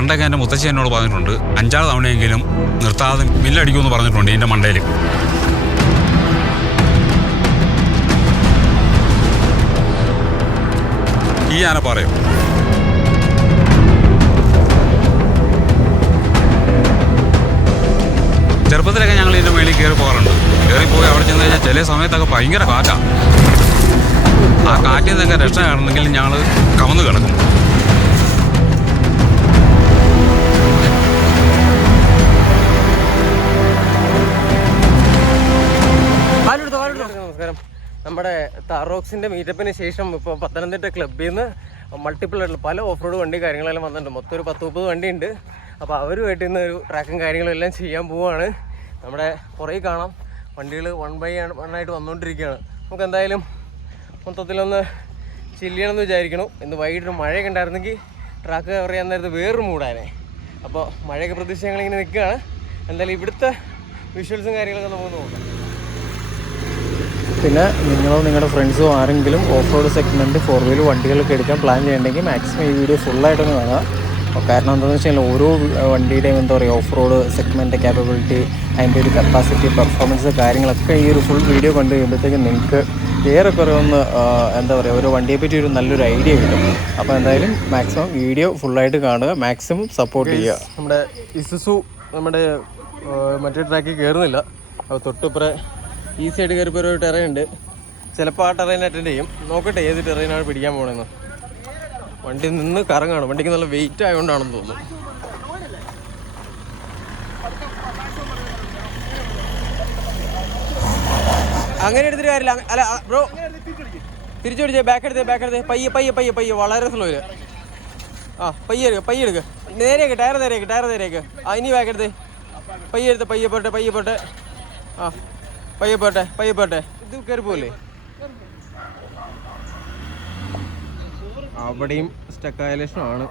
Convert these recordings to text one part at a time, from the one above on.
പണ്ടൊക്കെ എൻ്റെ മുത്തശ്ശി എന്നോട് പറഞ്ഞിട്ടുണ്ട് 5-6 തവണയെങ്കിലും നിർത്താതെ മില്ലടിക്കുമെന്ന് പറഞ്ഞിട്ടുണ്ട് എൻ്റെ മണ്ടയിൽ. ഈ ആന പറയും ചെറുപ്പത്തിലൊക്കെ ഞങ്ങൾ ഇതിൻ്റെ മേളിൽ കയറി പോകാറുണ്ട്. കയറിപ്പോയി അവിടെ ചെന്ന് കഴിഞ്ഞാൽ ചില സമയത്തൊക്കെ ഭയങ്കര കാറ്റാണ്. ആ കാറ്റിൽ നിന്നൊക്കെ രക്ഷ കാണുന്നെങ്കിൽ ഞങ്ങൾ കമന്ന് കിടക്കും. നമസ്കാരം. നമ്മുടെ താറോക്സിൻ്റെ മീറ്റപ്പിന് ശേഷം ഇപ്പോൾ പത്തനംതിട്ട ക്ലബ്ബിൽ നിന്ന് മൾട്ടിപ്പിൾ ആയിട്ടുള്ള പല ഓഫ് റോഡ് വണ്ടി കാര്യങ്ങളെല്ലാം വന്നിട്ടുണ്ട്. മൊത്തം ഒരു 10-30 വണ്ടിയുണ്ട്. അപ്പോൾ അവരുമായിട്ട് ഇന്ന് ഒരു ട്രാക്കും കാര്യങ്ങളും എല്ലാം ചെയ്യാൻ പോവുകയാണ്. നമ്മുടെ പുറകിൽ കാണാം വണ്ടികൾ 1 by 1 ആയിട്ട് വന്നുകൊണ്ടിരിക്കുകയാണ്. നമുക്ക് എന്തായാലും മൊത്തത്തിലൊന്ന് ചില്ലിയണമെന്ന് വിചാരിക്കണം. ഇന്ന് വൈകിട്ടൊരു മഴയൊക്കെ ഉണ്ടായിരുന്നെങ്കിൽ ട്രാക്ക് കവർ ചെയ്യാൻ നേരത്ത് വേറൊരു മൂടാനെ. അപ്പോൾ മഴയൊക്കെ പ്രതീക്ഷിച്ച് ഞങ്ങളിങ്ങനെ നിൽക്കുകയാണ്. എന്തായാലും ഇവിടുത്തെ വിഷ്വൽസും കാര്യങ്ങളൊക്കെ നമുക്ക് നോക്കാം. പിന്നെ നിങ്ങളോ നിങ്ങളുടെ ഫ്രണ്ട്സോ ആരെങ്കിലും ഓഫ് റോഡ് സെഗ്മെൻറ്റ് 4 വണ്ടികളൊക്കെ എടുക്കാൻ പ്ലാൻ ചെയ്യണമെങ്കിൽ മാക്സിമം ഈ വീഡിയോ ഫുള്ളായിട്ടൊന്ന് കാണുക. കാരണം എന്താണെന്ന് വെച്ചാൽ ഓരോ വണ്ടിയുടെയും എന്താ പറയുക ഓഫ് റോഡ് സെഗ്മെൻറ്റ് ക്യാപ്പബിലിറ്റി, അതിൻ്റെ ഒരു കപ്പാസിറ്റി, പെർഫോമൻസ് കാര്യങ്ങളൊക്കെ ഈ ഒരു ഫുൾ വീഡിയോ കണ്ടു കഴിയുമ്പോഴത്തേക്കും നിങ്ങൾക്ക് ഏറെക്കുറെ ഒന്ന് എന്താ പറയുക ഒരു വണ്ടിയെപ്പറ്റി ഒരു നല്ലൊരു ഐഡിയ കിട്ടും. അപ്പോൾ എന്തായാലും മാക്സിമം വീഡിയോ ഫുള്ളായിട്ട് കാണുക, മാക്സിമം സപ്പോർട്ട് ചെയ്യുക. നമ്മുടെ ഇസുസു നമ്മുടെ മറ്റേ ട്രാക്കിൽ കയറുന്നില്ല. അപ്പോൾ തൊട്ടിപ്പുറേ ഈ സൈഡ് കയറിപ്പോൾ ഒരു ടെറൈൻ ഉണ്ട്. ചിലപ്പോൾ ആ ടെറൈൻ അറ്റൻഡ് ചെയ്യും. നോക്കട്ടെ ഏത് ടെറൈനാണ് പിടിക്കാൻ പോകണമെന്ന്. വണ്ടി നിന്ന് കറങ്ങാണ്. വണ്ടിക്ക് നല്ല വെയിറ്റ് ആയതുകൊണ്ടാണെന്ന് തോന്നുന്നു. അങ്ങനെ എടുത്തിട്ട് കാര്യമില്ല. അല്ല ബ്രോ തിരിച്ചു പിടിച്ചേ. ബാക്ക് എടുത്തേ പയ്യെ വളരെ സ്ലോയില്. പയ്യെ എടുക്കുക. നേരെയൊക്കെ ടയർ നേരെയൊക്കെ. ഇനി ബാക്ക് എടുത്തേ. പയ്യെ പോട്ടെ. പയ്യെ പോട്ടെ. ഇത് കയറി പോലെ അവിടെയും സ്റ്റക്കായ ലക്ഷണമാണ്.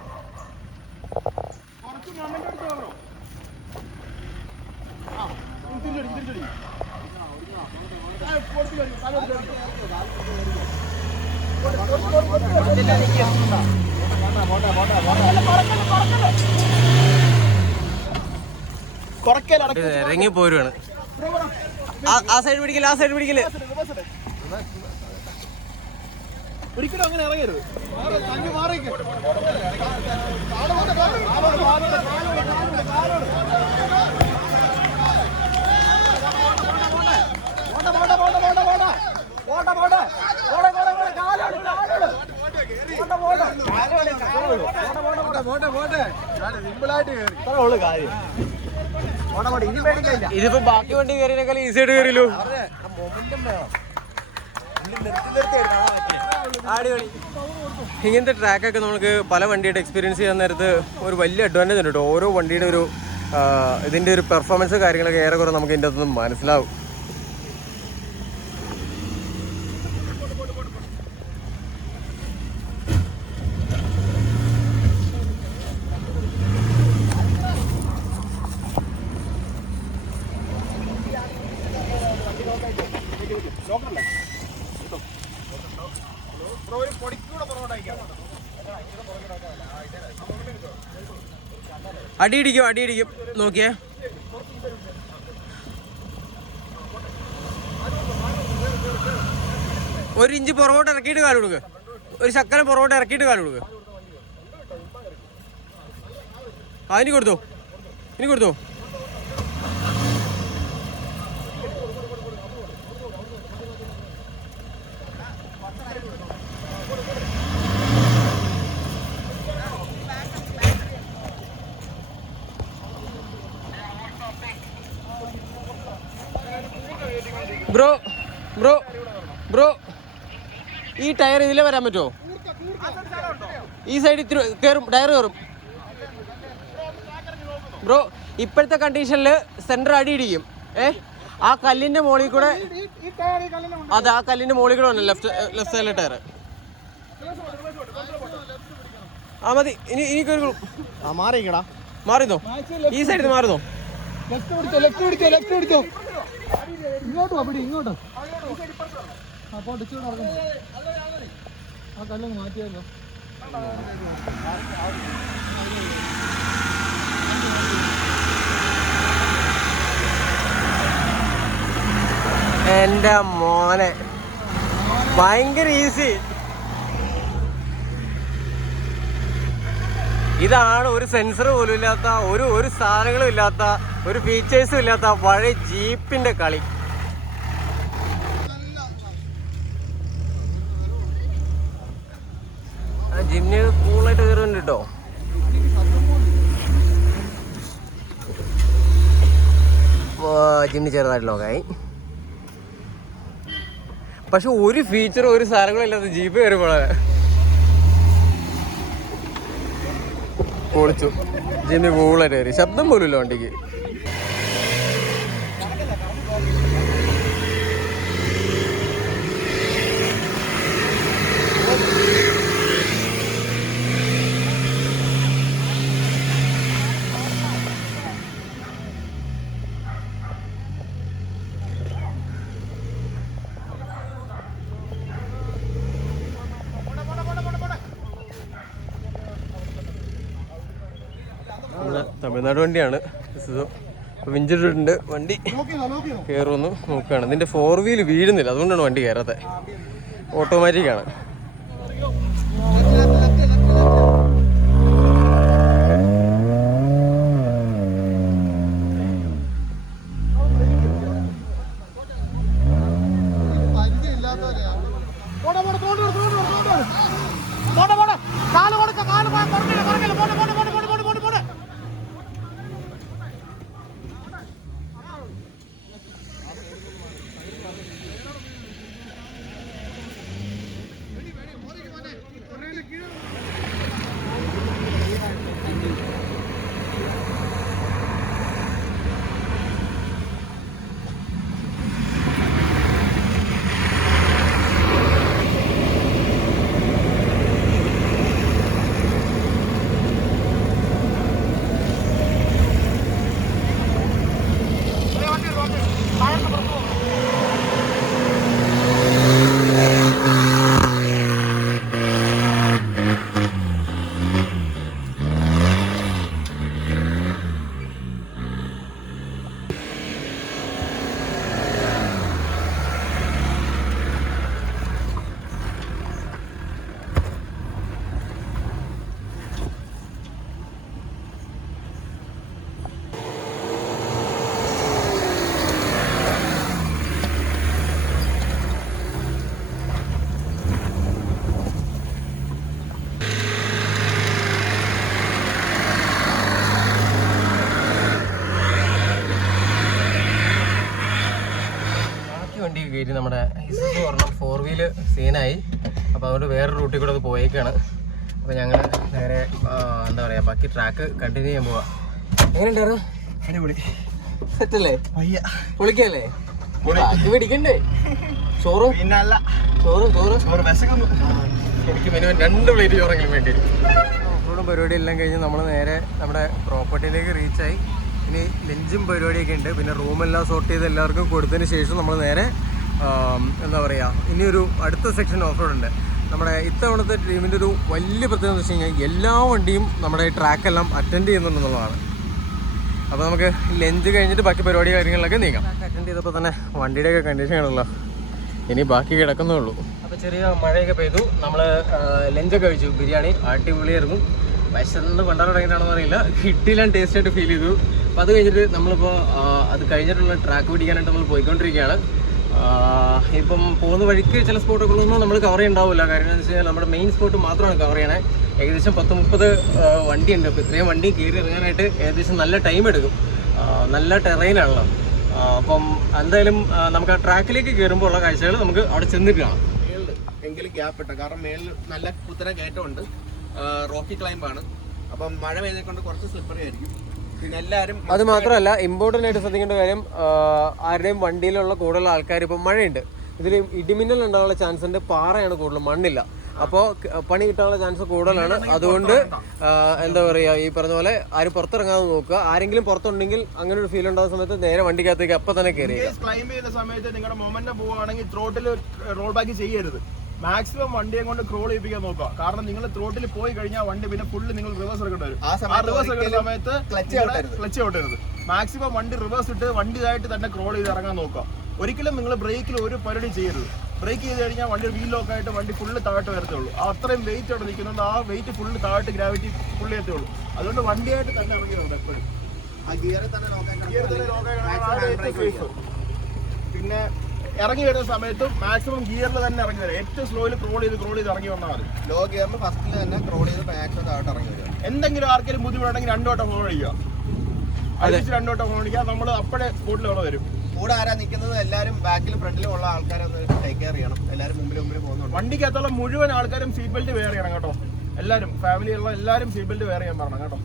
ഇറങ്ങി പോരുവാണ്. ആ സൈഡ് പിടിക്കല്. ഒരിക്കലും അങ്ങനെ ഇറങ്ങരുത്. ഇതിപ്പോ ബാക്കി വണ്ടി കയറിയേക്കാൾ ഈസിയായിട്ട് കയറിയല്ലോ. അടിപൊളി. ഇങ്ങനത്തെ ട്രാക്കൊക്കെ നമുക്ക് പല വണ്ടിയുടെ എക്സ്പീരിയൻസ് ചെയ്യാൻ നേരത്ത് ഒരു വലിയ അഡ്വാൻറ്റേജ് ഉണ്ട് കേട്ടോ. ഓരോ വണ്ടിയുടെ ഒരു ഇതിൻ്റെ ഒരു പെർഫോമൻസ് കാര്യങ്ങളൊക്കെ ഏറെക്കുറെ നമുക്ക് ഇതിൻ്റെ അകത്തുനിന്ന് മനസ്സിലാവും. അടിയിടിക്കും നോക്കിയേ. ഒരു ഇഞ്ച് പുറകോട്ട് ഇറക്കിയിട്ട് കാല് കൊടുക്കുക. ഒരു ശക്കലം പുറകോട്ട് ഇറക്കിയിട്ട് കാല് കൊടുക്കുക. ഇനി കൊടുത്തോ. ബ്രോ ഈ ടയർ ഇതിലേ വരാൻ പറ്റുമോ? ഈ സൈഡ് ഇത്തിരി കയറും, ടയർ കയറും ബ്രോ. ഇപ്പോഴത്തെ കണ്ടീഷനിൽ സെൻറ്റർ അടിയിടിക്കും. ആ കല്ലിൻ്റെ മുകളിൽ കൂടെ ആ കല്ലിൻ്റെ മുകളിൽ കൂടെ വന്നു ലെഫ്റ്റ് സൈഡിലെ ടയർ. മതി. ഇനി മാറിന്നോ. ഈ സൈഡിൽ മാറുന്നോ. ഇങ്ങോട്ടോ ഇങ്ങോട്ടോ അപ്പോൾ ആ കല്ലൊന്ന് മാറ്റിയല്ലോ. എൻ്റെ മോനെ ഭയങ്കര ഈസി. ഇതാണ് ഒരു സെൻസർ പോലും ഇല്ലാത്ത, ഒരു സാധനങ്ങളും ഇല്ലാത്ത, ഒരു ഫീച്ചേഴ്സും ഇല്ലാത്ത പഴയ ജീപ്പിന്റെ കളി. ജിമ്മിന് കൂളായിട്ട് കയറുന്നുണ്ട് കേട്ടോ. ജിമ്മിന് ചെറുതായിട്ട് ലോക്കായി. പക്ഷെ ഒരു ഫീച്ചറും ഒരു സാധനങ്ങളും ഇല്ലാത്ത ജീപ്പ് കയറുമ്പോഴേ പൊളിച്ചു. ജിമ്മി കൂളായിട്ട് കയറി, ശബ്ദം പോലും ഇല്ല വണ്ടിക്ക്. തമിഴ്നാട് വണ്ടിയാണ്. വിഞ്ചിട്ടുണ്ട് വണ്ടി. കയറുമെന്ന് നോക്കുകയാണ്. ഇതിൻ്റെ 4 വീല് വീഴുന്നില്ല, അതുകൊണ്ടാണ് വണ്ടി കയറാത്തത്. ഓട്ടോമാറ്റിക്കാണ്. വണ്ടി കയറ്റി നമ്മുടെ ഇസുസു ഒരെണ്ണം 4 വീല് സീനായി. അപ്പോൾ അതുകൊണ്ട് വേറെ റൂട്ടിൽ കൂടെ അത് പോയേക്കാണ്. അപ്പോൾ ഞങ്ങൾ നേരെ എന്താ പറയുക, ബാക്കി ട്രാക്ക് കണ്ടിന്യൂ ചെയ്യാൻ പോവാം. എങ്ങനെയുണ്ടായിരുന്നു? അടിപൊളി. സെറ്റല്ലേ? പൊളിക്കല്ലേ? പിടിക്കണ്ടേ? ചോറ് പിന്നല്ല, ചോറ് വിശക്കുന്നു. എനിക്ക് മിനിമം 2 പ്ലേറ്റ് ചോറെങ്കിലും വേണ്ടി വരും. ഓഫ്റോഡും പരിപാടി എല്ലാം കഴിഞ്ഞ് നമ്മൾ നേരെ നമ്മുടെ പ്രോപ്പർട്ടിയിലേക്ക് റീച്ചായി. ഇനി ലഞ്ചും പരിപാടിയൊക്കെ ഉണ്ട്. പിന്നെ റൂമെല്ലാം സോർട്ട് ചെയ്ത് എല്ലാവർക്കും കൊടുത്തതിന് ശേഷം നമ്മൾ നേരെ എന്താ പറയുക, ഇനിയൊരു അടുത്ത സെക്ഷൻ ഓഫ് റോഡ് ഉണ്ട്. നമ്മുടെ ഇത്തവണത്തെ ടീമിൻ്റെ ഒരു വലിയ പ്രത്യേകത എന്ന് വെച്ച് കഴിഞ്ഞാൽ എല്ലാ വണ്ടിയും നമ്മുടെ ഈ ട്രാക്കെല്ലാം അറ്റൻഡ് ചെയ്യുന്നുണ്ടെന്നുള്ളതാണ്. അപ്പോൾ നമുക്ക് ലഞ്ച് കഴിഞ്ഞിട്ട് ബാക്കി പരിപാടി കാര്യങ്ങളിലൊക്കെ നീങ്ങാം. അറ്റൻഡ് ചെയ്തപ്പോൾ തന്നെ വണ്ടിയുടെയൊക്കെ കണ്ടീഷൻ ആണല്ലോ, ഇനി ബാക്കി കിടക്കുന്നേ ഉള്ളൂ. അപ്പോൾ ചെറിയ മഴയൊക്കെ പെയ്തു. നമ്മൾ ലഞ്ചൊക്കെ കഴിച്ചു. ബിരിയാണി അടിപൊളിയായിരുന്നു. വിശന്ന് കൊണ്ടാൻ തുടങ്ങിയിട്ടാണെന്ന് അറിയില്ല, കിട്ടിയില്ലാണ്ട് ടേസ്റ്റായിട്ട് ഫീൽ ചെയ്തു. അപ്പോൾ അത് കഴിഞ്ഞിട്ട് നമ്മളിപ്പോൾ അത് കഴിഞ്ഞിട്ടുള്ള ട്രാക്ക് പിടിക്കാനായിട്ട് നമ്മൾ പോയിക്കൊണ്ടിരിക്കുകയാണ്. ഇപ്പം പോകുന്ന വഴിക്ക് ചില സ്പോട്ടുകളൊന്നും നമ്മൾ കവർ ചെയ്യുന്നുണ്ടാവില്ല. കാര്യം എന്ന് വെച്ച് കഴിഞ്ഞാൽ നമ്മുടെ മെയിൻ സ്പോട്ട് മാത്രമാണ് കവർ ചെയ്യണേ. ഏകദേശം 10-30 വണ്ടിയുണ്ട്. അപ്പോൾ ഇത്രയും വണ്ടി കയറി ഇറങ്ങാനായിട്ട് ഏകദേശം നല്ല ടൈം എടുക്കും. നല്ല ടെറൈനാണല്ലോ. അപ്പം എന്തായാലും നമുക്ക് ആ ട്രാക്കിലേക്ക് കയറുമ്പോൾ ഉള്ള കാഴ്ചകൾ നമുക്ക് അവിടെ ചെന്നിട്ട് കാണാം. എങ്കിലും ഗ്യാപ്പ് ഇട്ട, കാരണം മേളിൽ നല്ല കുത്തര കയറ്റമുണ്ട്, റോക്കി ക്ലൈംബാണ്. അപ്പം മഴ പെയ്തുകൊണ്ട് കുറച്ച് സ്ലിപ്പറി ആയിരിക്കും. പിന്നെ എല്ലാവരും അത് മാത്രമല്ല, ഇമ്പോർട്ടൻ്റ് ആയിട്ട് ശ്രദ്ധിക്കേണ്ട കാര്യം, ആരുടെയും വണ്ടിയിലുള്ള കൂടുതൽ ആൾക്കാർ ഇപ്പം മഴയുണ്ട്, ഇതിൽ ഇടിമിന്നൽ ഉണ്ടാകാനുള്ള ചാൻസ് ഉണ്ട്. പാറയാണ് കൂടുതൽ, മണ്ണില്ല. അപ്പോൾ പണി കിട്ടാനുള്ള ചാൻസ് കൂടുതലാണ്. അതുകൊണ്ട് എന്താ പറയുക, ഈ പറഞ്ഞ പോലെ ആരും പുറത്തിറങ്ങാതെ നോക്കുക. ആരെങ്കിലും പുറത്തുണ്ടെങ്കിൽ അങ്ങനെ ഒരു ഫീൽ ഉണ്ടാകുന്ന സമയത്ത് നേരെ വണ്ടിക്കകത്തേക്ക് അപ്പം തന്നെ കയറി. ക്ലൈംബ് ചെയ്യുന്ന സമയത്ത് നിങ്ങളുടെ മൊമെന്റം പോവുകയാണെങ്കിൽ ത്രോട്ടിൽ റോൾ ബാക്ക് ചെയ്യരുത്. മാക്സിമം വണ്ടിയെ കൊണ്ട് ക്രോൾ ചെയ്യിപ്പിക്കാൻ നോക്കുക. കാരണം നിങ്ങൾ ത്രോട്ടിൽ പോയി കഴിഞ്ഞാൽ വണ്ടി പിന്നെ ഫുള്ള് നിങ്ങൾ റിവേഴ്സ് എടുക്കേണ്ടി വരും. ആ റിവേഴ്സ് എടുക്കുന്ന സമയത്ത് ക്ലച്ച് ഔട്ടരുത്. മാക്സിമം വണ്ടി റിവേഴ്സ് ഇട്ട് വണ്ടിയായിട്ട് തന്നെ ക്രോൾ ചെയ്ത് ഇറങ്ങാൻ നോക്കുക. ഒരിക്കലും നിങ്ങൾ ബ്രേക്കിൽ ഒരു പരിപാടി ചെയ്യരുത്. ബ്രേക്ക് ചെയ്ത് കഴിഞ്ഞാൽ വണ്ടി വീൽ ലോക്ക് ആയിട്ട് വണ്ടി ഫുള്ള് താഴോട്ട് വരത്തുള്ളൂ. അത്രയും വെയിറ്റ് അവിടെ നിൽക്കുന്നുണ്ട്. ആ വെയിറ്റ് ഫുള്ള് താഴോട്ട് ഗ്രാവിറ്റി ഫുള്ള് എത്തുള്ളൂ. അതുകൊണ്ട് വണ്ടിയായിട്ട് തന്നെ ഇറങ്ങി വരണം എപ്പോഴും. ഗിയർ തന്നെ സേഫ്. പിന്നെ ഇറങ്ങി വരുന്ന സമയത്ത് മാക്സിമം ഗിയറിൽ തന്നെ ഇറങ്ങി വരാം. ഏറ്റവും സ്ലോയിൽ ക്രോൾ ചെയ്ത് ഇറങ്ങി വന്നാൽ മതി. ലോ ഗിയറിൽ ഫസ്റ്റിൽ തന്നെ ക്രോൾ ചെയ്ത് മാക്സിമം താഴോട്ട് ഇറങ്ങി വരിക. എന്തെങ്കിലും ആർക്കെങ്കിലും ബുദ്ധിമുട്ടുണ്ടെങ്കിൽ 2 വട്ടം ഫോൺ അടിക്കുക. അതിച്ച് 2 വട്ടം ഫോൺ അടിക്കുക. നമ്മൾ അപ്പോഴേ സ്പോട്ടിൽ അവിടെ വരും. കൂടെ ആരാ നിൽക്കുന്നത്? എല്ലാവരും ബാക്കിലും ഫ്രണ്ടിലും ഉള്ള ആൾക്കാരെ ഒന്ന് ടേക്ക് കെയർ ചെയ്യണം. എല്ലാവരും മുമ്പിൽ പോകുന്നുണ്ട്. വണ്ടിക്കകത്തുള്ള മുഴുവൻ ആൾക്കാരും സീറ്റ് ബെൽറ്റ് വെയർ ചെയ്യണം കേട്ടോ. എല്ലാവരും ഫാമിലിയുള്ള എല്ലാവരും സീറ്റ് ബെൽറ്റ് വെയർ ചെയ്യാൻ പറയണം കേട്ടോ.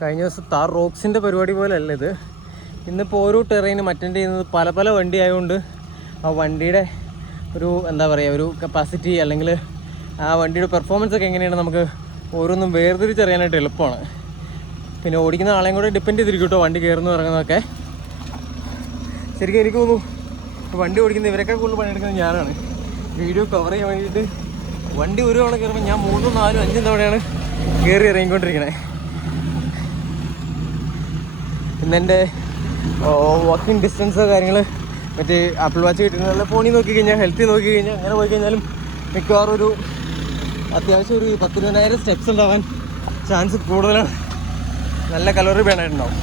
കഴിഞ്ഞ ദിവസം താർ റോക്സിൻ്റെ പരിപാടി പോലെ അല്ല ഇത്. ഇന്നിപ്പോൾ ഓരോ ടെറൈനും അറ്റൻഡ് ചെയ്യുന്നത് പല പല വണ്ടി ആയതുകൊണ്ട് ആ വണ്ടിയുടെ ഒരു എന്താ പറയുക ഒരു കപ്പാസിറ്റി അല്ലെങ്കിൽ ആ വണ്ടിയുടെ പെർഫോമൻസ് ഒക്കെ എങ്ങനെയാണ് നമുക്ക് ഓരോന്നും വേർതിരിച്ചറിയാനായിട്ട് എളുപ്പമാണ്. പിന്നെ ഓടിക്കുന്ന ആളെയും കൂടെ ഡിപ്പെൻഡ് ചെയ്തിരിക്കും കേട്ടോ വണ്ടി കയറുന്നു ഇറങ്ങുന്നതൊക്കെ. ശരിക്കും എനിക്ക് തോന്നുന്നു വണ്ടി ഓടിക്കുന്ന ഇവരൊക്കെ കൂടുതൽ പണിയെടുക്കുന്നത് ഞാനാണ്. വീഡിയോ കവർ ചെയ്യാൻ വേണ്ടിയിട്ട് വണ്ടി ഒരു തവണ കയറുമ്പോൾ ഞാൻ 3, 4, 5 തവണയാണ് കയറി ഇറങ്ങിക്കൊണ്ടിരിക്കണേ. ഇന്നെൻ്റെ വാക്കിംഗ് ഡിസ്റ്റൻസ് കാര്യങ്ങൾ മറ്റേ ആപ്പിൾ വാച്ച് കിട്ടുന്ന ഫോണിൽ നോക്കിക്കഴിഞ്ഞാൽ ഹെൽത്തിൽ നോക്കിക്കഴിഞ്ഞാൽ അങ്ങനെ പോയി കഴിഞ്ഞാലും മിക്കവാറും ഒരു അത്യാവശ്യം ഒരു 10-20,000 സ്റ്റെപ്സ് ഉണ്ടാവാൻ ചാൻസ് കൂടുതലാണ്. നല്ല കലോറി വേണമായിട്ടുണ്ടാവും.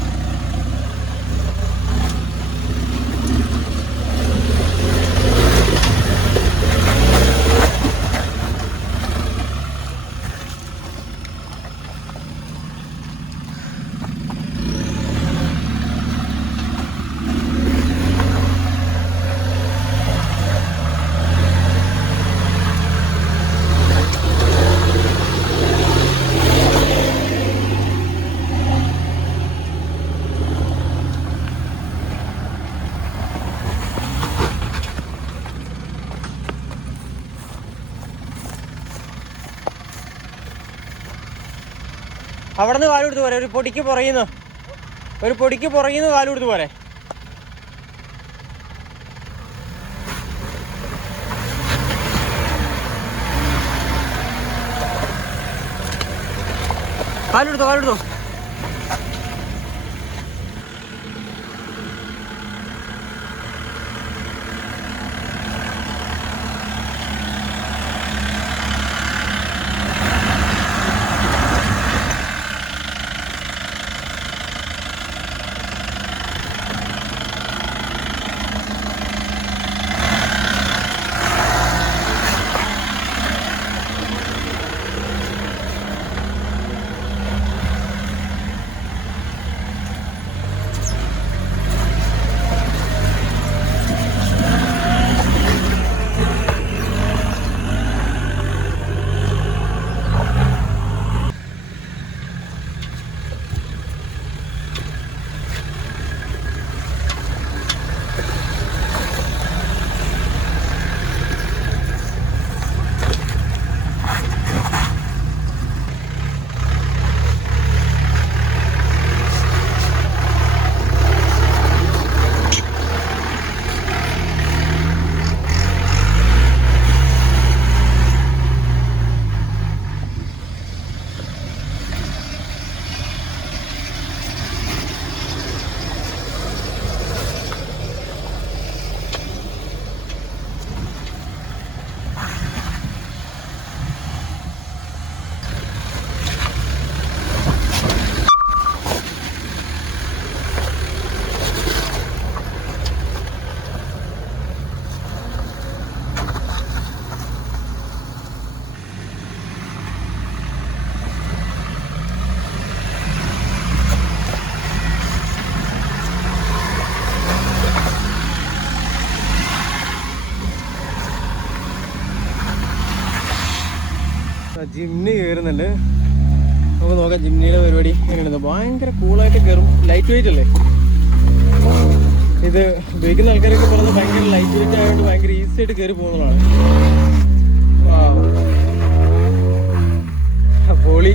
അവിടെ നിന്ന് കാല് കൊടുത്ത് പോരെ, ഒരു പൊടിക്ക് പുറയുന്നു കാല് കൊടുത്ത് പോരെ. കാലെടുത്തോ ജിംനി കയറുന്നുണ്ട്. നമുക്ക് നോക്കാം ജിംനിയുടെ പരിപാടി എങ്ങനെയാണ്. ഭയങ്കര കൂളായിട്ട് കയറും. ലൈറ്റ് വെയിറ്റ് അല്ലേ ഇത്. ഉപയോഗിക്കുന്ന ആൾക്കാരൊക്കെ പറഞ്ഞ് ഭയങ്കര ലൈറ്റ് വെയിറ്റ് ആയതുകൊണ്ട് ഭയങ്കര ഈസി ആയിട്ട് കയറി പോകുന്നതാണ്. പൊളി.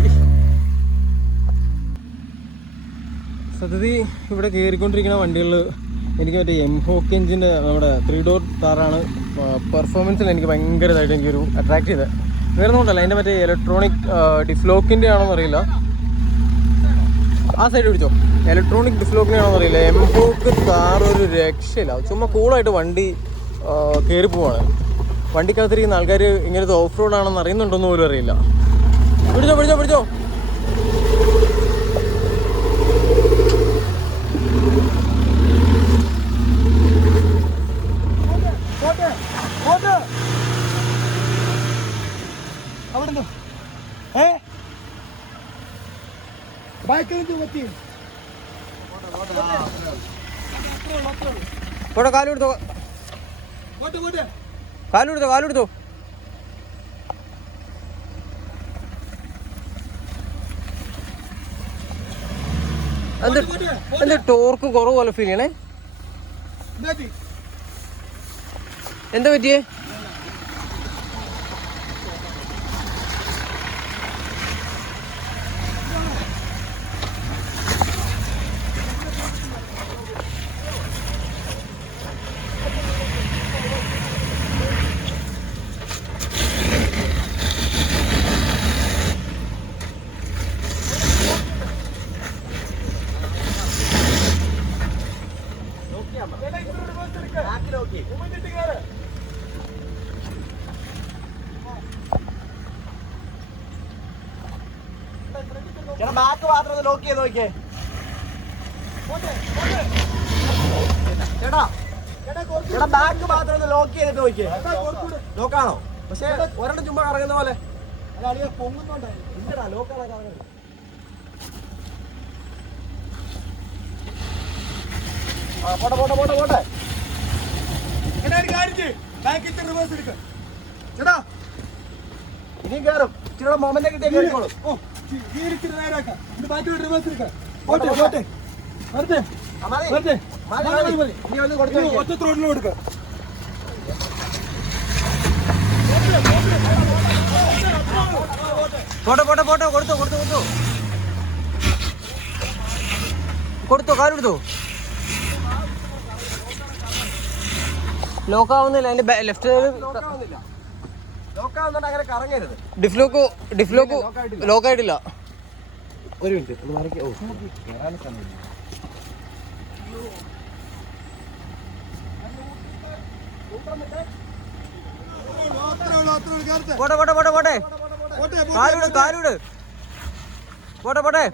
സത്യത്തിൽ ഇവിടെ കയറിക്കൊണ്ടിരിക്കുന്ന വണ്ടികളിൽ എനിക്ക് മറ്റേ എംഹോക്ക് എഞ്ചിൻ്റെ നമ്മുടെ 3 ഡോർ കാറാണ് പെർഫോമൻസിൽ എനിക്ക് ഭയങ്കരമായിട്ട് എനിക്കൊരു അട്രാക്ട് ചെയ്തത്. വേറെ ഒന്നുമല്ല, അതിൻ്റെ മറ്റേ ഇലക്ട്രോണിക് ഡിഫ്ലോക്കിൻ്റെ ആണോന്ന് അറിയില്ല. ആ സൈഡ് പിടിച്ചോ. ഇലക്ട്രോണിക് ഡിഫ്ലോക്കിൻ്റെ ആണോന്ന് അറിയില്ല. എംഹോക്ക് കാർ ഒരു രക്ഷയില്ല. ചുമ്മാ കൂളായിട്ട് വണ്ടി കയറി പോവാണ്. വണ്ടിക്കകത്തിരിക്കുന്ന ആൾക്കാർ ഇങ്ങനത്തെ ഓഫ് റോഡ് ആണെന്ന് അറിയുന്നുണ്ടോന്ന് പോലും അറിയില്ല. പിടിച്ചോ പിടിച്ചോ പിടിച്ചോ. കാലെടുത്തോ കാലെടുത്തോ കാലെടുത്തോ. എന്ത് ടോർക്ക് കുറവ് പോലെ ഫീൽ ചെയ്യണേ. എന്താ പറ്റിയേ? ചേട്ടാ ബാക്ക് മാത്രം ഒന്ന് ലോക്ക് ചെയ്ത് നോക്കിയേ. ചേട്ടാ ചേട്ടാ ബാക്ക് മാത്രം ഒന്ന് ലോക്ക് ചെയ്തിട്ട് നോക്കിയേ. ലോക്കാണോ? പക്ഷെ ഒരെണ്ണം ചുമ്മാ കറങ്ങുന്ന പോലെ. ഇല്ലടാ ലോക്കാണോ കറങ്ങുന്നത്? പോട്ടെ പോട്ടെ പോട്ടെ പോട്ടെ. ചേട്ടാ ഇനിയും കയറും. ഇച്ചിരി മൊമെന്റ് കിട്ടിയാൽ കയറിക്കോളും. പോട്ടെ പോട്ടെ പോട്ടെ. കൊടുത്തോ കൊടുത്തോ കൊടുത്തോ കൊടുത്തോ. കാലെടുത്തോ. ലോക്കാവുന്നില്ല. അതിന്റെ ലെഫ്റ്റ് സൈഡ് ലോക്കാവുന്നുണ്ട്. അങ്ങനെ കറങ്ങരുത്. ഡിഫ്ലോക്ക് ലോക്കായിട്ടില്ല. ഒരു മിനിറ്റ് ഒന്ന് മറിക്കോ. പോട്ടെ പോട്ടെ പോട്ടെ പോട്ടെ. കാലൂട് കാലൂട്. പോട്ടെ പോട്ടെ.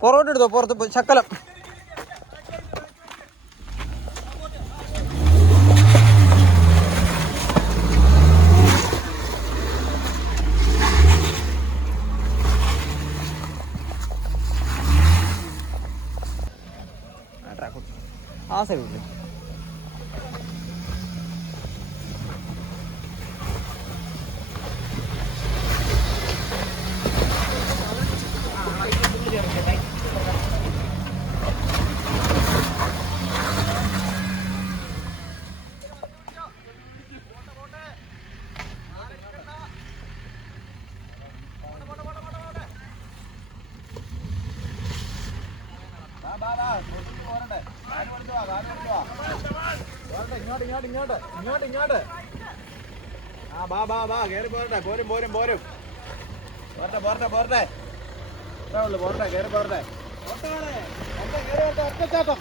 പുറകോട്ടെടുത്തോ. പുറത്ത് ശക്കലം. ആ സൈഡ് വിട്ടു. ഇങ്ങോട്ട് ആ ബാ ബാ ബാ കേറി പോരട്ടെ. പോരും പോരും പോരും. പോരട്ടെ പോരട്ടെ പോരട്ടെ. ഇത്രേ ഉള്ളു. പോരട്ടെ കേറി പോരട്ടെ. ഒറ്റച്ചാട്ടം.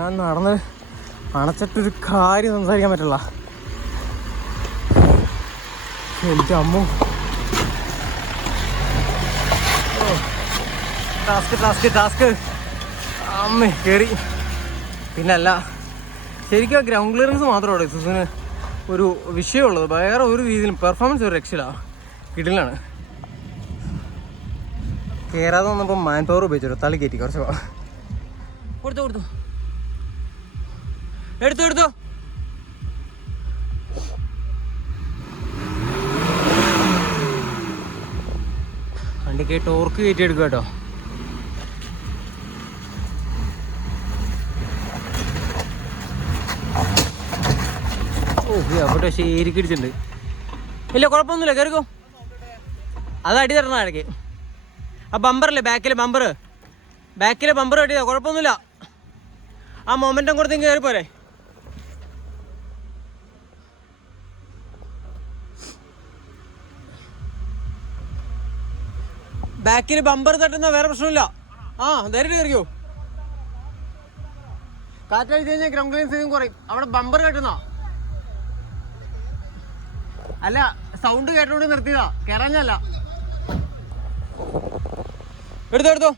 ഞാൻ നടന്ന് അണച്ചിട്ടൊരു കാര്യം സംസാരിക്കാൻ പറ്റില്ല. എൻ്റെ അമ്മ ടാസ്ക് അമ്മ കയറി. പിന്നല്ല, ശരിക്കും ഗ്രൗണ്ട് ക്ലിയറൻസ് മാത്രമാണ് ഇസുസുവിന് ഒരു വിഷയമുള്ളത്. വേറെ ഒരു രീതിയിലും പെർഫോമൻസ് ഒരു രക്ഷയില്ല, കിടിലാണ്. കയറാതെ വന്നപ്പോൾ മാൻ പവർ ഉപയോഗിച്ചു തള്ളി കയറ്റി കുറച്ച് എടുത്തോ. വണ്ടിക്ക് ടോർക്ക് കയറ്റി എടുക്കുക കേട്ടോ. അവിടെ ശരിക്കിടിച്ചിട്ടുണ്ട്. ഇല്ല കുഴപ്പമൊന്നുമില്ല, കയറിക്കോ. അത് അടി തരണം ഇടയ്ക്ക്. ആ ബമ്പറല്ലേ ബാക്കിലെ ബമ്പർ അടി ചെയ്താൽ കുഴപ്പമൊന്നുമില്ല. ആ മൊമെൻറ്റം കൊടുത്തെങ്കിൽ കയറി പോരെ. ബാക്കിൽ ബമ്പർ തട്ടുന്ന വേറെ പ്രശ്നമില്ല. ആ ധൈര്യം കയറിയോ. കാറ്റടിച്ച് കഴിഞ്ഞാൽ ഗ്രൗണ്ട് ക്ലിയറൻസ് കുറയും. അവിടെ ബമ്പർ കെട്ടുന്ന അല്ല, സൗണ്ട് കേട്ടോണ്ട് നിർത്തിയതാ, കയറാഞ്ഞല്ല. എടുത്തോ.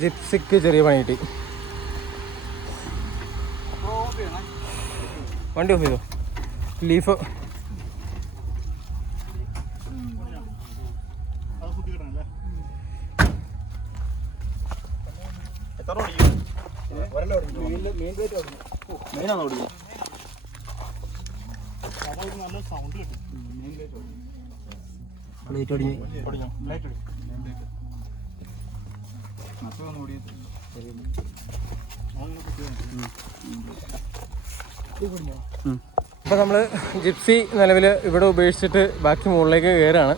ജിപ്സിക്ക് ചെറിയ പണി കിട്ടി. വണ്ടി ഓഫ് ചെയ്തോ. ലീഫ് അപ്പോൾ നമ്മൾ ജിപ്സി നിലവിൽ ഇവിടെ ഉപേക്ഷിച്ചിട്ട് ബാക്കി മുകളിലേക്ക് കയറുകയാണ്.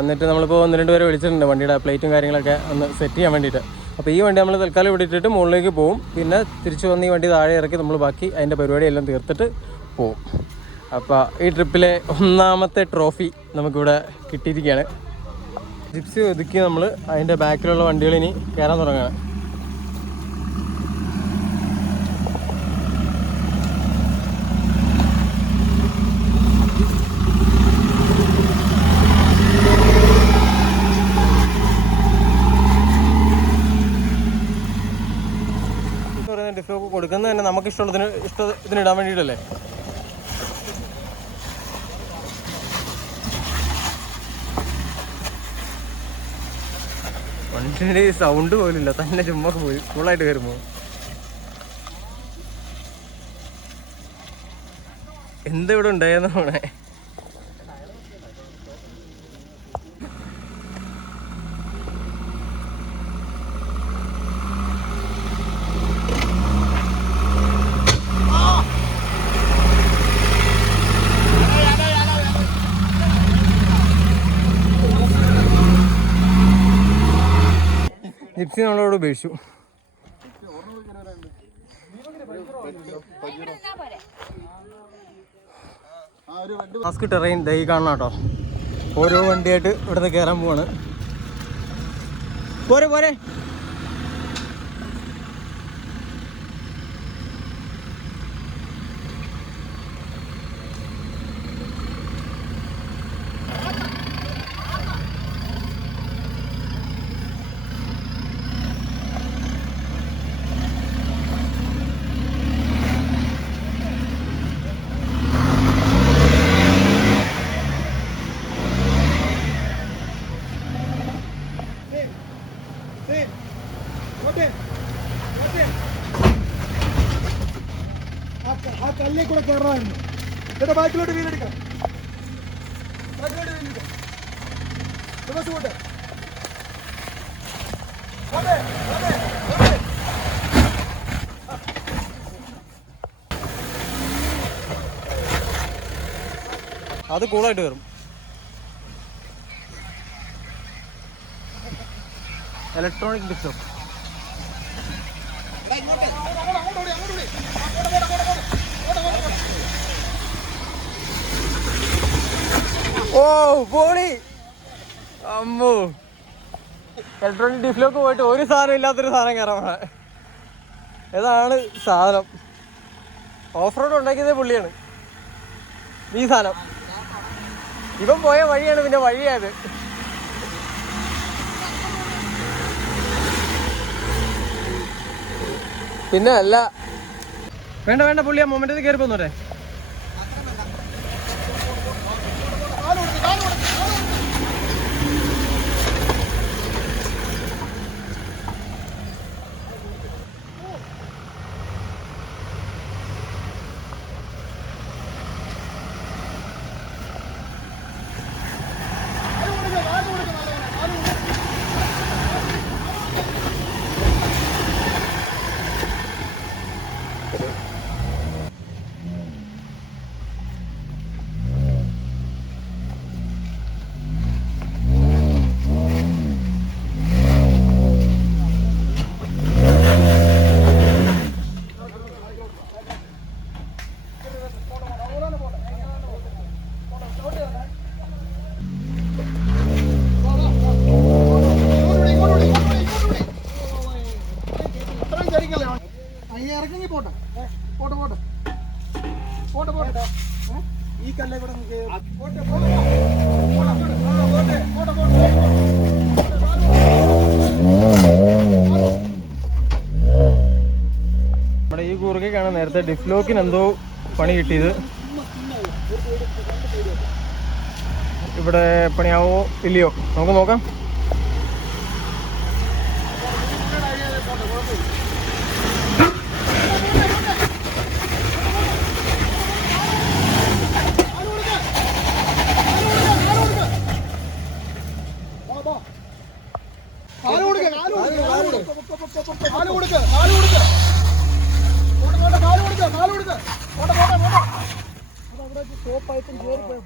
എന്നിട്ട് നമ്മളിപ്പോൾ 1-2 പേരെ വിളിച്ചിട്ടുണ്ട് വണ്ടിയുടെ പ്ലേറ്റും കാര്യങ്ങളൊക്കെ ഒന്ന് സെറ്റ് ചെയ്യാൻ വേണ്ടിയിട്ട്. അപ്പോൾ ഈ വണ്ടി നമ്മൾ തൽക്കാലം ഇവിടെ ഇട്ടിട്ട് മുകളിലേക്ക് പോകും. പിന്നെ തിരിച്ചു വന്ന് ഈ വണ്ടി താഴെ ഇറക്കി നമ്മൾ ബാക്കി അതിൻ്റെ പരിപാടിയെല്ലാം തീർത്തിട്ട് പോകും. അപ്പോൾ ഈ ട്രിപ്പിലെ 1ാമത്തെ ട്രോഫി നമുക്കിവിടെ കിട്ടിയിരിക്കുകയാണ്. ജിപ്സി ഒതുക്കി നമ്മൾ അതിൻ്റെ ബാക്കിലുള്ള വണ്ടികൾ ഇനി കയറാൻ തുടങ്ങുകയാണ്. ഡിസ്ക് കൊടുക്കുന്നത് തന്നെ നമുക്ക് ഇതിനിടാൻ വേണ്ടിയിട്ടല്ലേ. വണ്ടിയുടെ സൗണ്ട് പോലില്ല, തന്നെ ചുമ്മാ പോയി കൂളായിട്ട് കയറുമ്പോൾ. എന്തിവിടെ ഉണ്ടായെന്ന് പോണേ. ജിപ്സി നമ്മളോട് ഉപേക്ഷിച്ചു. മാസ്ക് ടെറൈൻ ദൈ കാണണം കേട്ടോ. ഓരോ വണ്ടിയായിട്ട് ഇവിടുന്ന് കയറാൻ പോവാണ്. പോരെ ആ കല്ലേ കൂടെ കയറാമായിരുന്നു. ചേട്ടാ ബാക്കിലോട്ട് വീലെടുക്കാം. പോട്ടെ. അത് കൂളായിട്ട് കയറും. Electronic disk. ഓ പോടി അമ്മോ. ഇലക്ട്രോണിക് ഡിസ്കിലൊക്കെ പോയിട്ട് ഒരു സാധനം ഇല്ലാത്തൊരു സാധനം കയറാൻ. ഏതാണ് സാധനം? ഓഫ് റോഡ് ഉണ്ടാക്കിയതേ പുള്ളിയാണ് ഈ സാധനം. ഇവൻ പോയ വഴിയാണ് പിന്നെ വഴിയായത്. പിന്നെ അല്ല, വേണ്ട വേണ്ട, പുള്ളി ആ മൊമെന്റിൽ കയറി പോന്നോട്ടെ. ഇറങ്ങി പോട്ടെ പോട്ടെ പോട്ടെ പോട്ടെ പോട്ടെ. ഈ കല്ലേ കൂടെ പോട്ടെ പോട്ടെ. നമ്മുടെ ഈ കൂർക്കയ്ക്കാണ് നേരത്തെ ഡിഫ്ലോക്കിന് എന്തോ പണി കിട്ടിയത്. ഇവിടെ പണിയാവോ ഇല്ലയോ നമുക്ക് നോക്കാം.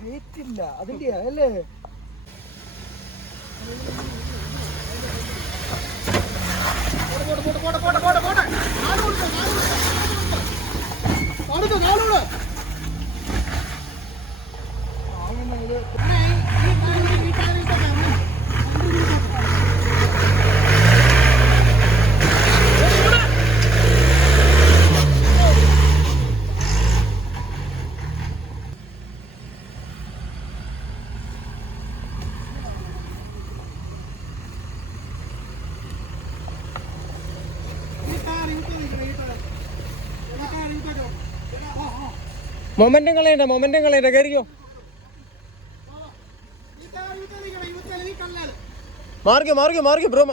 വെയിറ്റില്ല അതിന്റെ അല്ലേ? മൊമെന്റും കളയണ്ട കയറിക്കോ. മാറിക്കോ ബ്രോ.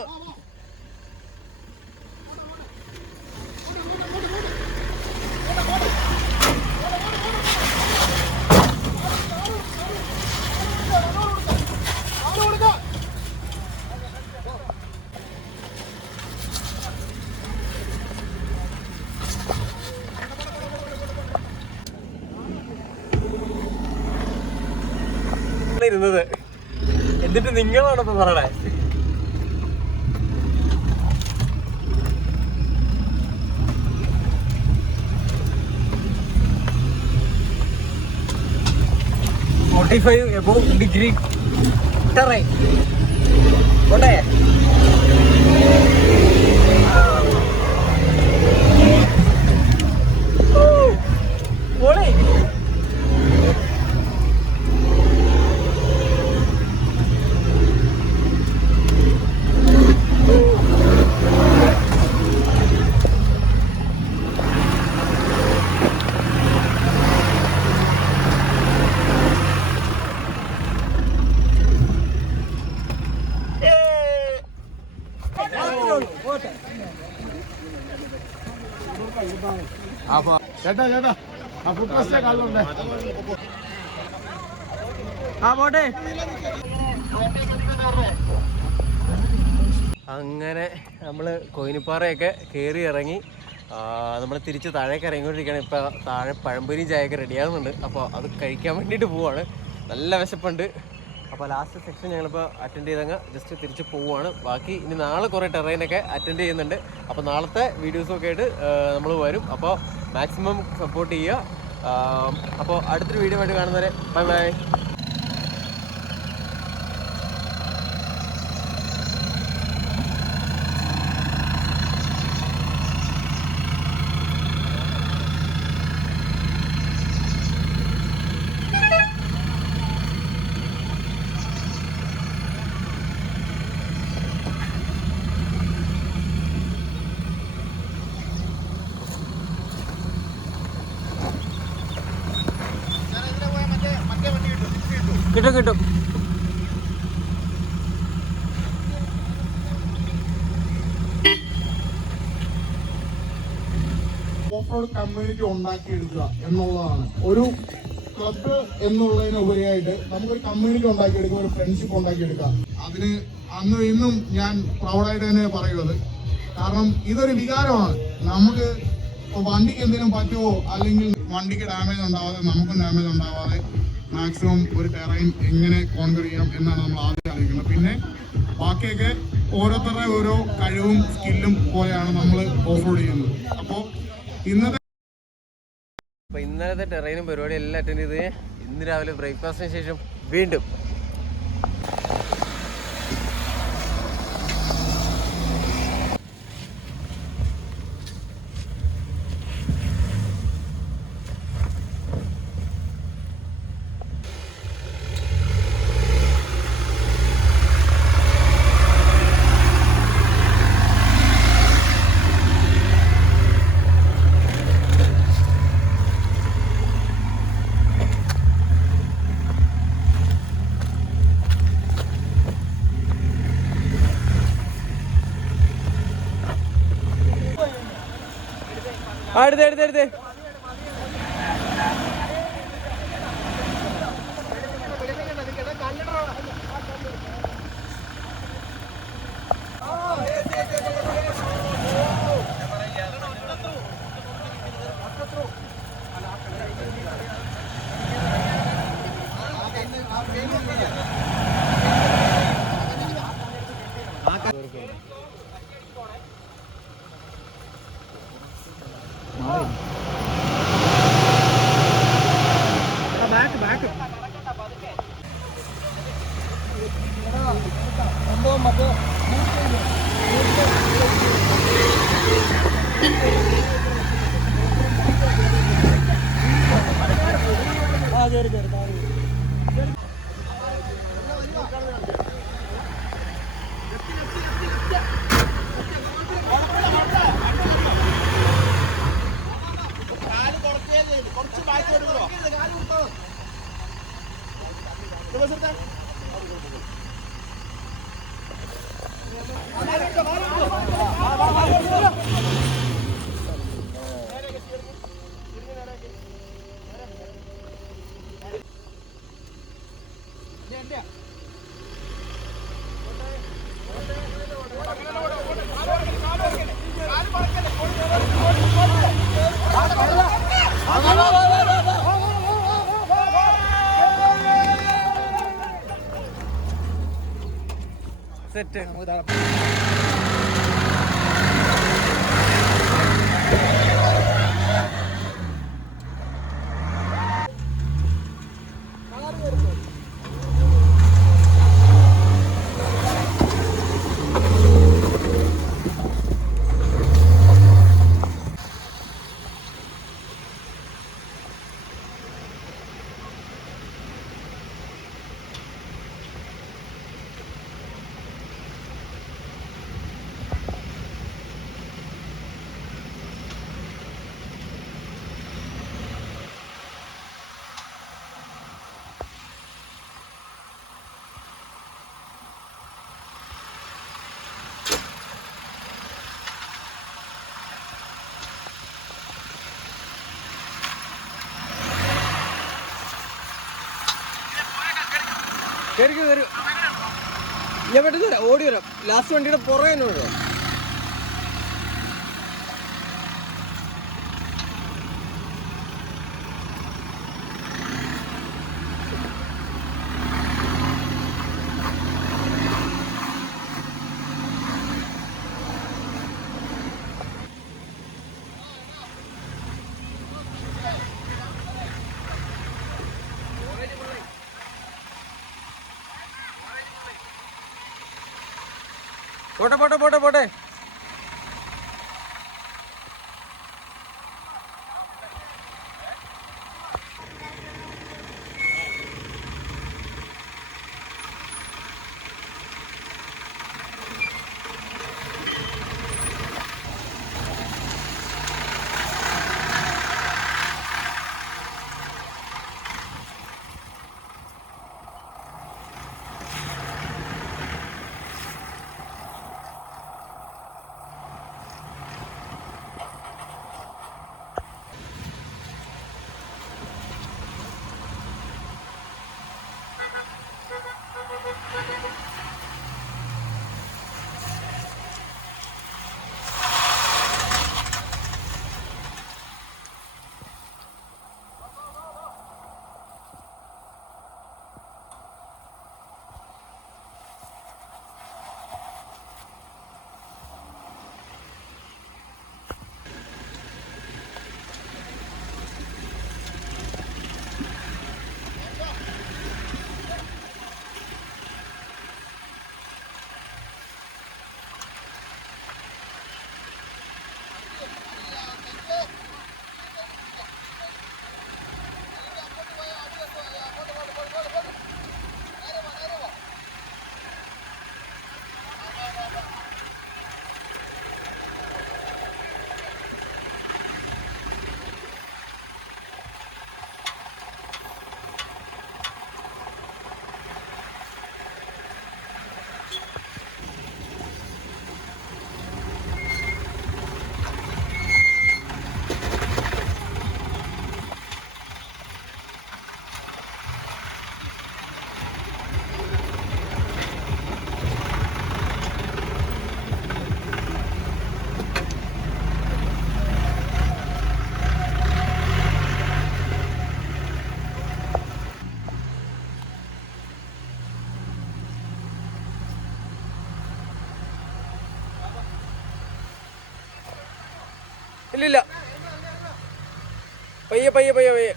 ഇരുന്നത് എന്നിട്ട് നിങ്ങളാണോ പറയണേ? ഡിഗ്രി പോട്ടെ. പോളേ ചേട്ടാ ചേട്ടാ ആ ഫുഡ് പോസ്റ്റേ കാലുണ്ട്. പോട്ടെ. അങ്ങനെ നമ്മള് കോയിനിപ്പാറയൊക്കെ കയറി ഇറങ്ങി നമ്മൾ തിരിച്ച് താഴേക്ക് ഇറങ്ങിക്കൊണ്ടിരിക്കുകയാണ്. ഇപ്പം താഴെ പഴംപൊരിയും ചായയൊക്കെ റെഡിയാകുന്നുണ്ട്. അപ്പോൾ അത് കഴിക്കാൻ വേണ്ടിയിട്ട് പോവാണ്. നല്ല വിശപ്പുണ്ട്. അപ്പോൾ ലാസ്റ്റ് സെക്ഷൻ ഞങ്ങളിപ്പോൾ അറ്റൻഡ് ചെയ്തങ്ങ് ജസ്റ്റ് തിരിച്ച് പോവുകയാണ്. ബാക്കി ഇനി നാളെ കുറേ ടെറൈനൊക്കെ അറ്റൻഡ് ചെയ്യുന്നുണ്ട്. അപ്പോൾ നാളത്തെ വീഡിയോസൊക്കെ ആയിട്ട് നമ്മൾ വരും. അപ്പോൾ മാക്സിമം സപ്പോർട്ട് ചെയ്യുക. അപ്പോൾ അടുത്തൊരു വീഡിയോ ആയിട്ട് കാണുന്നവരെ ബൈ ബൈ. കിട്ടും. ഓഫ് റോഡ് കമ്മ്യൂണിറ്റി ഉണ്ടാക്കിയെടുക്കുക എന്നുള്ളതാണ്. ഒരു ക്ലബ്ബ് എന്നുള്ളതിനുപരിയായിട്ട് നമുക്കൊരു കമ്മ്യൂണിറ്റി ഉണ്ടാക്കിയെടുക്കുക, ഒരു ഫ്രണ്ട്ഷിപ്പ് ഉണ്ടാക്കിയെടുക്കുക. അതിന് അന്നും ഇന്നും ഞാൻ പ്രൗഡായിട്ട് തന്നെ പറയുന്നത്. കാരണം ഇതൊരു വികാരമാണ്. നമുക്ക് വണ്ടിക്ക് എന്തെങ്കിലും പറ്റുമോ, അല്ലെങ്കിൽ വണ്ടിക്ക് ഡാമേജ് ഉണ്ടാവാതെ നമുക്കും ഡാമേജ് ഉണ്ടാവാതെ മാക്സിമം ഒരു ടെറൈൻ എങ്ങനെ കോൺക്വർ ചെയ്യാം എന്നാണ് നമ്മൾ ആദ്യം ആലോചിക്കുന്നത്. പിന്നെ ബാക്കിയൊക്കെ ഓരോരുത്തരുടെ ഓരോ കഴിവും സ്കില്ലും പോലെയാണ് നമ്മൾ ഓഫ് റോഡ് ചെയ്യുന്നത്. അപ്പോൾ ഇന്നലത്തെ ടെറൈനും പരിപാടി എല്ലാം അറ്റൻഡ് ചെയ്ത് ഇന്ന് രാവിലെ ബ്രേക്ക്ഫാസ്റ്റിന് ശേഷം വീണ്ടും എടുത്ത് സെറ്റ്. കയറി ഞാൻ പെട്ടെന്ന് വരാം, ഓടി വരാം. ലാസ്റ്റ് വണ്ടിയുടെ പുറകെ തന്നെ ഓടുക. പോട്ടെ പോട്ടെ പോട്ടെ പോട്ടെ. ഇല്ലില്ല, പയ്യെ പയ്യെ പയ്യെ പയ്യെ.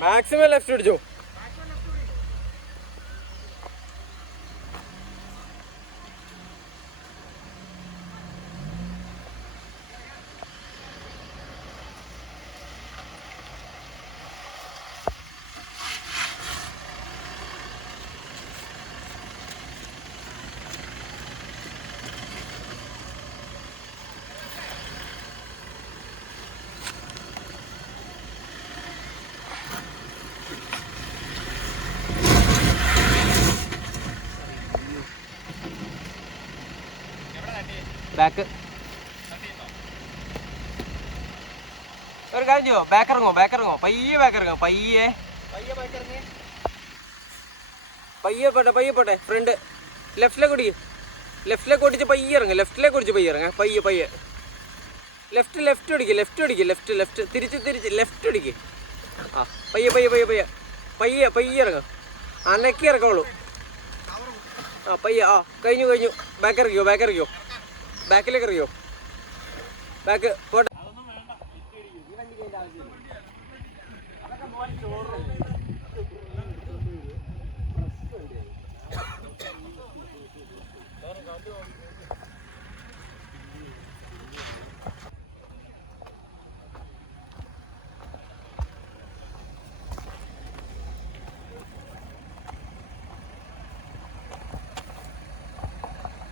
മാക്സിമം ലെഫ്റ്റ് പിടിച്ചോ. ബാക്ക് ഒരു കാര്യം ചെയ്യോ, ബാക്ക് ഇറങ്ങോ, ബാക്ക് ഇറങ്ങോ, പയ്യെ ബാക്ക് ഇറങ്ങോ, പയ്യെ പയ്യെ പോട്ടെ, പയ്യെ പോട്ടെ. ഫ്രണ്ട് ലെഫ്റ്റിലേക്ക് ഓടിക്ക്, ലെഫ്റ്റിലേക്ക് ഓടിച്ച് പയ്യെ ഇറങ്ങുക, ലെഫ്റ്റിലേക്ക് ഓടിച്ച് പയ്യെ ഇറങ്ങാം, പയ്യെ പയ്യെ. ലെഫ്റ്റ് ലെഫ്റ്റ് ഓടിക്കുക, ലെഫ്റ്റ് ഓടിക്കുക, ലെഫ്റ്റ് ലെഫ്റ്റ് തിരിച്ച് തിരിച്ച് ലെഫ്റ്റ് ഓടിക്കുക. ആ പയ്യെ പയ്യെ പയ്യെ പയ്യെ പയ്യെ പയ്യെ ഇറങ്ങാം, അനക്കി ഇറക്കമുള്ളൂ. ആ പയ്യെ. ആ കഴിഞ്ഞു കഴിഞ്ഞു. ബാക്ക് ഇറക്കിയോ, ബാക്ക് ഇറക്കിയോ, ബാക്കിലേക്ക് ഇറങ്ങിയോ, ബാക്ക് പോട്ടെ.